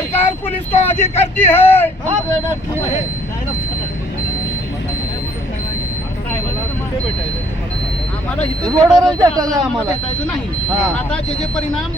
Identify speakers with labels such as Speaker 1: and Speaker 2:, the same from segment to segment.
Speaker 1: सरकार पुलिस को आगे करती है
Speaker 2: आम्हाला इथं
Speaker 1: रोडवरच भेटायचं आहे आम्हाला.
Speaker 2: भेटायचं नाही
Speaker 1: हा.
Speaker 2: आता जे जे परिणाम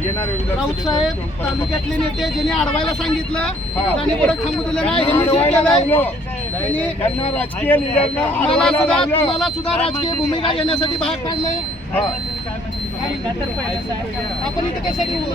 Speaker 1: येणार
Speaker 2: राऊत साहेब तालुक्यातले नेते ज्यांनी अडवायला सांगितलं. त्यांनी परत थांबू दिलं नाही ह्यांनी जे
Speaker 1: अडवायला
Speaker 2: केलंय,
Speaker 1: लावलं.
Speaker 2: त्यांनी
Speaker 1: त्यांना राजकीय लिडरना
Speaker 2: मला सुद्धा
Speaker 1: लावलं.
Speaker 2: मला सुद्धा राजकीय भूमिका घेण्यासाठी भाग पाडले
Speaker 1: हा.
Speaker 2: आपण इथे कशासाठी उभं?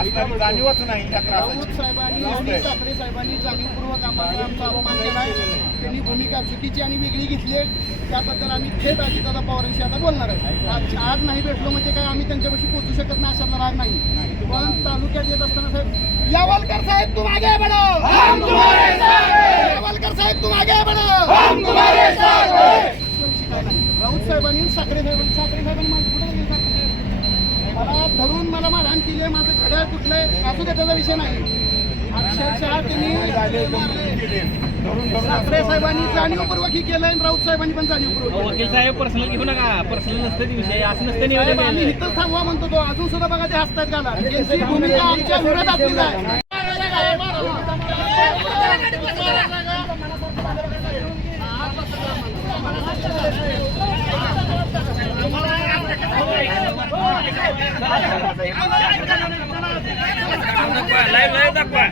Speaker 1: असणारी जाणीवच नाही या
Speaker 2: राऊत
Speaker 1: त्रासाची
Speaker 2: साहेबांनी आणि. ठाकरे साहेबांनी जाणीवपूर्वक आम्हाला आमचा अपमान केलाय. त्यांनी भूमिका चुकीची आणि वेगळी घेतली आहे. त्याबद्दल आम्ही थेट अजितदादा पवारांशी आता बोलणार आहे. आज आज नाही भेटलो म्हणजे काय आम्ही त्यांच्यापाशी पोहोचू शकत नाही अशातला राग नाही. पण तालुक्यात येत असताना साहेब यावलकर साहेब
Speaker 3: तुम्हारे साथ हैं.
Speaker 2: यावलकर साहेब
Speaker 3: तुम्हारे साथ हैं.
Speaker 2: राऊत साहेबांनी साखरे साहेबांनी साखरे साहेबांनी मला कुठे गेले साखरे? मला धरून मला मारहाण केली माझं घड्याळ कुठलंय असू दे त्याचा विषय नाही. अक्षरशः त्यांनी साखरे साहेबांनी जाणीवपूर्वक ही केलंय आणि राऊत साहेबांनी पण जाणीवपूर्वक केलंय.
Speaker 4: वकील साहेब पर्सनल घेऊ नका. पर्सनल नसतं ते विषय. असं नसतं निवेदन
Speaker 2: आम्ही. इथंच थांबवा म्हणतो तो. अजून सुद्धा बघा ते हसतात घाला त्यांची भूमिका आमच्या विरोधातलीच आहे.
Speaker 4: दाखवा.